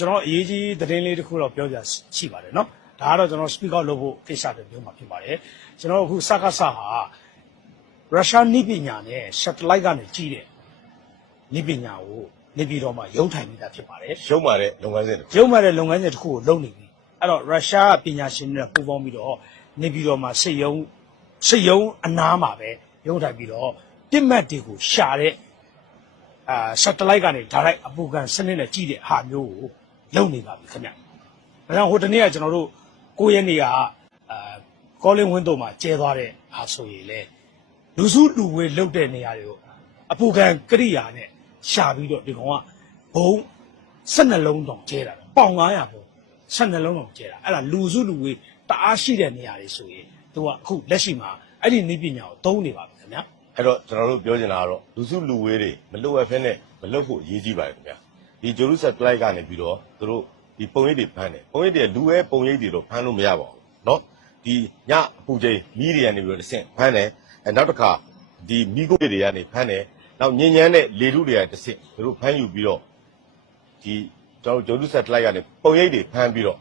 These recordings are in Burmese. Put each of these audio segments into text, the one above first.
ကျွန်တော်အရေးကြီးသတင်းလေးတစ်ခုတော့ပြောပြရှိပါတယ်နော်ဒါကတော့ကျွန်တော် speak out လုပ်ဖို့ကိစ္စတွေပြောမှာဖြစ်ပါတယ်ကျွန်တော်အခုစကားဆာဟာရုရှားနိပညာနဲ့ satellite ကနေကြည့်တဲ့နိပညာကိုနေပြည်တော်မှာရုံးထိုင်နေတာဖြစ်ပါတယ်ရုံးမာတဲ့လုပ်ငန်းစဉ်တစ်ခုရုံးမာတဲ့လုပ်ငန်းစဉ်တစ်ခုကိုလုပ်နေပြီအဲ့တော့ရုရှားပညာရှင်တွေပူးပေါင်းပြီးတော့နေပြည်တော်မှာစိတ်ယုံအနားမှာပဲရုံးထိုင်ပြီးတော့ပြစ်မှတ်တွေကိုရှာတဲ့satellite ကနေ direct အပူခံစနစ်နဲ့ကြည့်တဲ့ဟာမျိုးကိုလုပ်နေပါပြီခင်ဗျ။ဒါကြောင့်ဟိုတနေ့ကကျွန်တော်တို့9ရက်နေ့ကcalling window မှာကျဲသွားတဲ့ဟာဆိုရင်လေလူစုလူဝေးလုတ်တဲ့နေရာတွေကိုအပူခံကရိယာနဲ့ရှာပြီးတော့ဒီကောင်ကဘုံ12လုံးတောင်ကျဲတာပေါင်900ဘုံ12လုံးတောင်ကျဲတာအဲ့ဒါလူစုလူဝေးတအားရှိတဲ့နေရာတွေဆိုရင်သူကအခုလက်ရှိမှာအဲ့ဒီနည်းပညာကိုသုံးနေပါပြီခင်ဗျာ။အဲ့တော့ကျွန်တော်တို့ပြောချင်တာကတော့လူစုလူဝေးတွေမလွတ်ဝဲဖဲနဲ့မလွတ်ဖို့အရေးကြီးပါတယ်ခင်ဗျာ။ဒီဂျိုရုဆက်လိုက်ကနေပြီးတော့သူတို့ဒီပုံရိပ်တွေဖမ်းတယ်ပုံရိပ်တွေလူဝဲပုံရိပ်တွေတော့ဖမ်းလို့မရပါဘူးเนาะဒီညအပူချိန်မီးတွေကနေပြီးတော့တစ်ဆင့်ဖမ်းတယ်နောက်တစ်ခါဒီမီးကိုတွေကနေဖမ်းတယ်နောက်ညဉ့်ညမ်းတဲ့လေထုတွေကတစ်ဆင့်သူတို့ဖမ်းယူပြီးတော့ဒီကျွန်တော်ဂျိုရုဆက်လိုက်ကနေပုံရိပ်တွေဖမ်းပြီးတော့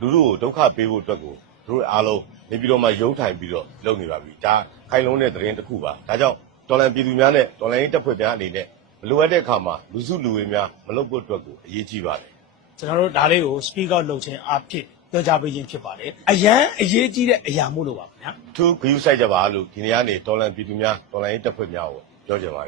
လူတို့ကိုဒုက္ခပေးဖို့အတွက်ကိုသူတို့အားလုံးနေပြီးတော့မှရုံးထိုင်ပြီးတော့လုပ်နေပါပြီဒါခိုင်လုံးတဲ့သတင်းတစ်ခုပါဒါကြောင့်တော်လန်ပြည်သူများနဲ့တော်လန်ရေးတပ်ဖွဲ့များအနေနဲ့မလိုအပ်တဲ့အခါမှာလူစုလူဝေးများမလုပ်ဖို့အတွက်ကိုအရေးကြီးပါတယ်ကျွန်တော်တို့ဒါလေးကို speak out လုပ်ခြင်းအဖြစ်ပြောကြားပေးခြင်းဖြစ်ပါတယ်အရန်အရေးကြီးတဲ့အရာမို့လို့ပါခင်ဗျာသူဂရုစိုက်ကြပါလို့ဒီနေ့ကနေတော်လန်ပြည်သူများတော်လန်ရေးတပ်ဖွဲ့များကိုပြောချင်ပါတယ်